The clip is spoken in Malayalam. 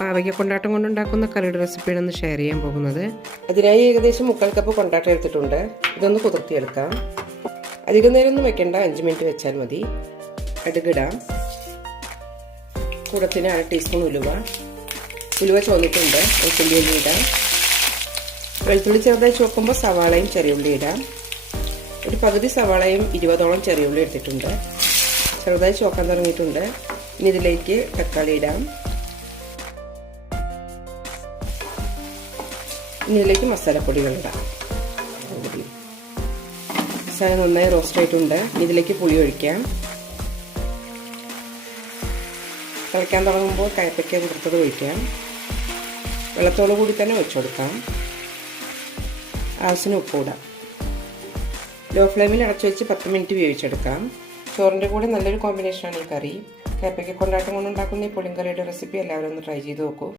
പാവയ്ക്ക കൊണ്ടാട്ടം കൊണ്ടുണ്ടാക്കുന്ന കറിയുടെ റെസിപ്പിയാണ് ഒന്ന് ഷെയർ ചെയ്യാൻ പോകുന്നത്. അതിനായി ഏകദേശം 3/4 കപ്പ് കൊണ്ടാട്ടം എടുത്തിട്ടുണ്ട്. ഇതൊന്ന് കുതിർത്തിയെടുക്കാം. അധികം നേരമൊന്നും വെക്കേണ്ട, 5 മിനിറ്റ് വെച്ചാൽ മതി. കടുകിടാം. കൂടത്തിന് 1/2 ടീസ്പൂൺ ഉലുവ ചോന്നിട്ടുണ്ട്. വെളുത്തുള്ളി ഇടാം. വെളുത്തുള്ളി ചെറുതായി ചുവക്കുമ്പോൾ സവാളയും ചെറിയുള്ളി ഇടാം. ഒരു പകുതി സവാളയും 20ഓളം ചെറിയുള്ളി എടുത്തിട്ടുണ്ട്. ചെറുതായി ചുവക്കാൻ തുടങ്ങിയിട്ടുണ്ട്. ഇനി ഇതിലേക്ക് തക്കാളി ഇടാം. ഇനി ഇതിലേക്ക് മസാലപ്പൊടികൾ ഇടാം. മസാല നന്നായി റോസ്റ്റ് ആയിട്ടുണ്ട്. ഇതിലേക്ക് പുളി ഒഴിക്കാം. തിളയ്ക്കാൻ തുടങ്ങുമ്പോൾ കയ്പയ്ക്ക കുതിർത്തത് ഒഴിക്കാം. വെള്ളത്തോടു കൂടി തന്നെ ഒഴിച്ചു കൊടുക്കാം. ആവശ്യത്തിന് ഉപ്പ് ഇടാം. ലോ ഫ്ലെയിമിൽ അടച്ചു വെച്ച് 10 മിനിറ്റ് വേവിച്ചെടുക്കാം. ചോറിൻ്റെ കൂടെ നല്ലൊരു കോമ്പിനേഷനാണ് ഈ കറി. കയ്പയ്ക്ക കൊണ്ടാട്ടം കൊണ്ടുണ്ടാക്കുന്ന ഈ പുളിങ്കറിയുടെ റെസിപ്പി എല്ലാവരും ഒന്ന് ട്രൈ ചെയ്ത് നോക്കൂ.